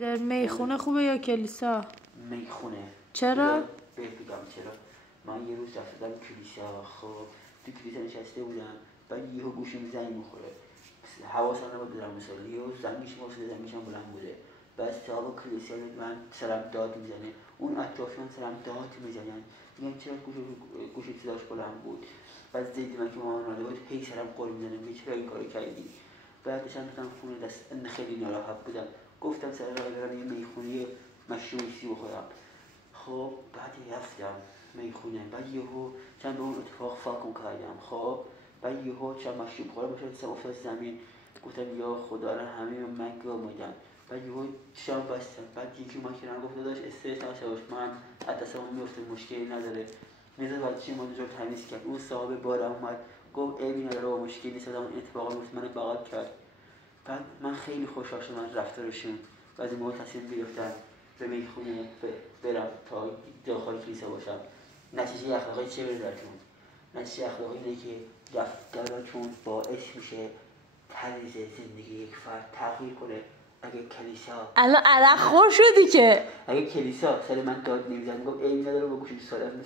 در میخونه خوبه یا کلیسا؟ میخونه. چرا؟ بگم چرا. من یه روز رفتم کلیسا، خب تو کلیسا نشسته بودم، بعد یهو گوشیم زنگ میخوره، حواسم نبود بدارم مثلا یهو زنگش واسه زنگشم بلند بوده، بعد صاحب کلیسا من سرم داد میزنه، اون اطرافیان سرم داد میزنن، میگم چرا گوشت صداش بلند بود، بعد زیدی من که مامان اومده بود هی سرم قل میزنه، میگه چرا این کارو کردی؟ بعد داشتم خونه دست خیلی ناراحت بودم، گفتم سر راه برم یه میخونه مشروبی بخورم. خب بعد رفتم میخونه، بعد یهو چند به اون اتفاق فکر کردم، خب بعد یهو چند مشروب خوردم دستم افتاد زمین، گفتم یا خدا الان همه من گم میدم، بعد یهو چشام بستم، بعد یکی اومد کنارم گفت داداش استرس نباشه باش، من از دستم میفته مشکلی نداره، میذاره بعد چی اومد اونجا تمیز کرد، اون صاحب بارم اومد گفت عیبی نداره و مشکلی نیست، اون اتفاقا من بغل کرد. بعد من خیلی خوشحال شدم از رفتارشون و از این موقع تصمیم گرفتم به میخونه برم تا داخل کلیسا باشم. نتیجه اخلاقی چه بردارتون؟ نتیجه اخلاقی اینه که رفتارتون باعث میشه طرز زندگی یک فرد تغییر کنه. اگه کلیسا الان عرق خور شدی که اگه کلیسا سر من داد نمیزن میگم این نداره با گوشی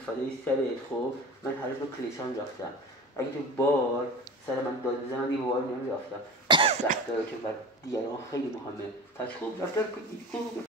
فدای سرت، خب من هر روز به کلیسا میرفتم، اگه تو بار سر من داد میزن دیگه بار نمیرفتم. رفتار که بر دیگران خیلی مهمه، پس خوب رفتار کنید.